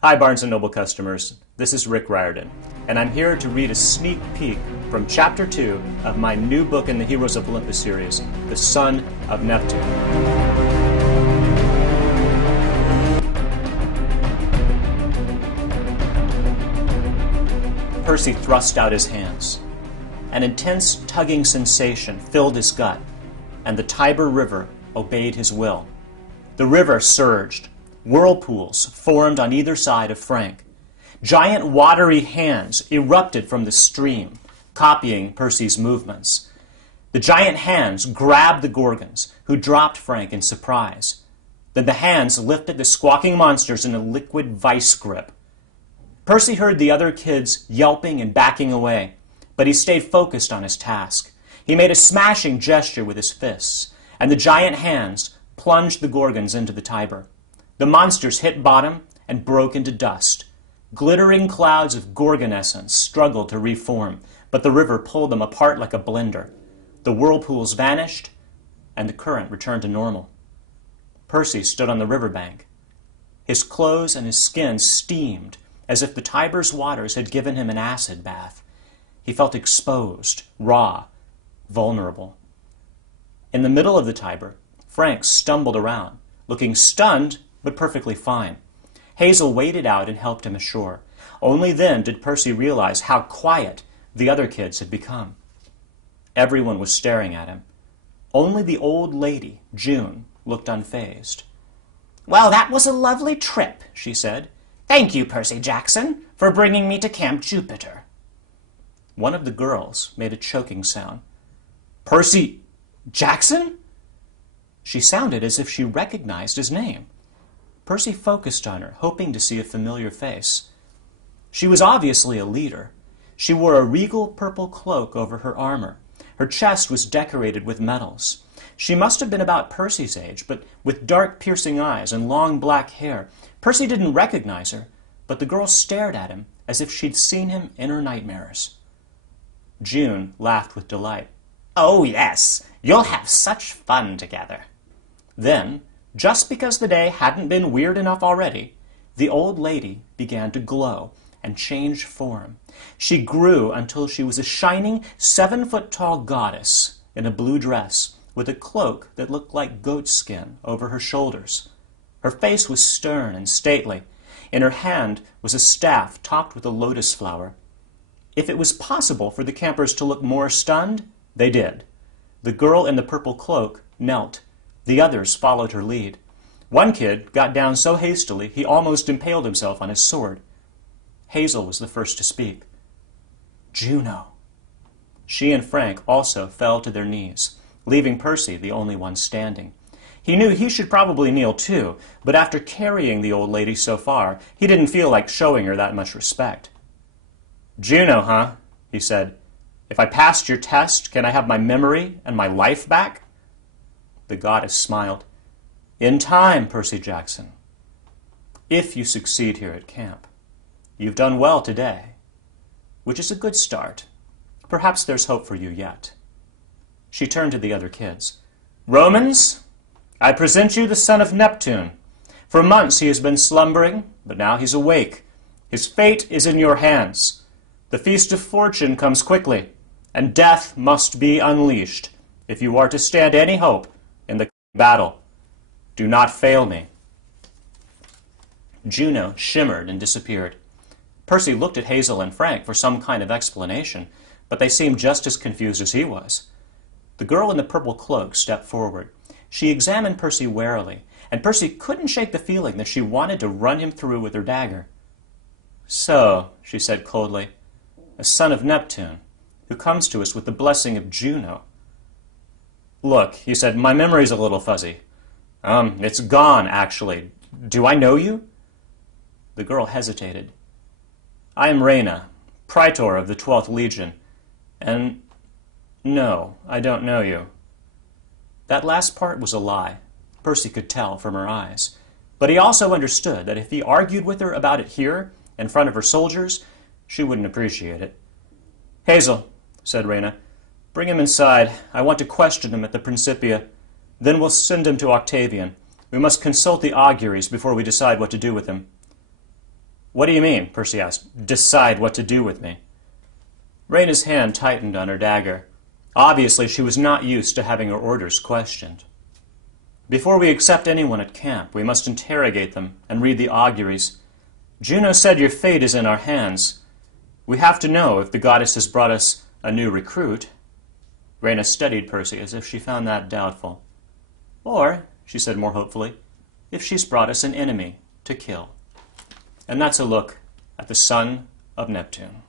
Hi Barnes & Noble customers, this is Rick Riordan, and I'm here to read a sneak peek from Chapter 2 of my new book in the Heroes of Olympus series, The Son of Neptune. Percy thrust out his hands. An intense tugging sensation filled his gut, and the Tiber River obeyed his will. The river surged. Whirlpools formed on either side of Frank. Giant watery hands erupted from the stream, copying Percy's movements. The giant hands grabbed the Gorgons, who dropped Frank in surprise. Then the hands lifted the squawking monsters in a liquid vice grip. Percy heard the other kids yelping and backing away, but he stayed focused on his task. He made a smashing gesture with his fists, and the giant hands plunged the Gorgons into the Tiber. The monsters hit bottom and broke into dust. Glittering clouds of Gorgon essence struggled to reform, but the river pulled them apart like a blender. The whirlpools vanished, and the current returned to normal. Percy stood on the riverbank. His clothes and his skin steamed, as if the Tiber's waters had given him an acid bath. He felt exposed, raw, vulnerable. In the middle of the Tiber, Frank stumbled around, looking stunned but perfectly fine. Hazel waded out and helped him ashore. Only then did Percy realize how quiet the other kids had become. Everyone was staring at him. Only the old lady, June, looked unfazed. "Well, that was a lovely trip," she said. "Thank you, Percy Jackson, for bringing me to Camp Jupiter." One of the girls made a choking sound. "Percy Jackson?" She sounded as if she recognized his name. Percy focused on her, hoping to see a familiar face. She was obviously a leader. She wore a regal purple cloak over her armor. Her chest was decorated with medals. She must have been about Percy's age, but with dark, piercing eyes and long black hair. Percy didn't recognize her, but the girl stared at him as if she'd seen him in her nightmares. June laughed with delight. "Oh, yes, you'll have such fun together." Then, just because the day hadn't been weird enough already, the old lady began to glow and change form. She grew until she was a shining 7-foot-tall goddess in a blue dress with a cloak that looked like goat skin over her shoulders. Her face was stern and stately. In her hand was a staff topped with a lotus flower. If it was possible for the campers to look more stunned, they did. The girl in the purple cloak knelt. The others followed her lead. One kid got down so hastily he almost impaled himself on his sword. Hazel was the first to speak. "Juno." She and Frank also fell to their knees, leaving Percy the only one standing. He knew he should probably kneel too, but after carrying the old lady so far, he didn't feel like showing her that much respect. "Juno, huh?" he said. "If I passed your test, can I have my memory and my life back?" The goddess smiled. "In time, Percy Jackson. If you succeed here at camp. You've done well today, which is a good start. Perhaps there's hope for you yet." She turned to the other kids. "Romans, I present you the son of Neptune. For months he has been slumbering, but now he's awake. His fate is in your hands. The feast of fortune comes quickly, and death must be unleashed if you are to stand any hope in the battle. Do not fail me." Juno shimmered and disappeared. Percy looked at Hazel and Frank for some kind of explanation, but they seemed just as confused as he was. The girl in the purple cloak stepped forward. She examined Percy warily, and Percy couldn't shake the feeling that she wanted to run him through with her dagger. "So," she said coldly, "a son of Neptune, who comes to us with the blessing of Juno." "Look," he said, "my memory's a little fuzzy. It's gone, actually. Do I know you?" The girl hesitated. "I am Reyna, Praetor of the 12th Legion, and no, I don't know you." That last part was a lie. Percy could tell from her eyes. But he also understood that if he argued with her about it here, in front of her soldiers, she wouldn't appreciate it. "Hazel," said Reyna, "bring him inside. I want to question him at the Principia. Then we'll send him to Octavian. We must consult the auguries before we decide what to do with him." What do you mean? Percy asked. Decide what to do with me. Raina's hand tightened on her dagger. Obviously, she was not used to having her orders questioned. Before we accept anyone at camp, we must interrogate them and read the auguries. Juno said your fate is in our hands. We have to know if the goddess has brought us a new recruit. Raina studied Percy as if she found that doubtful. Or, she said more hopefully, if she's brought us an enemy to kill. And that's a look at the son of Neptune.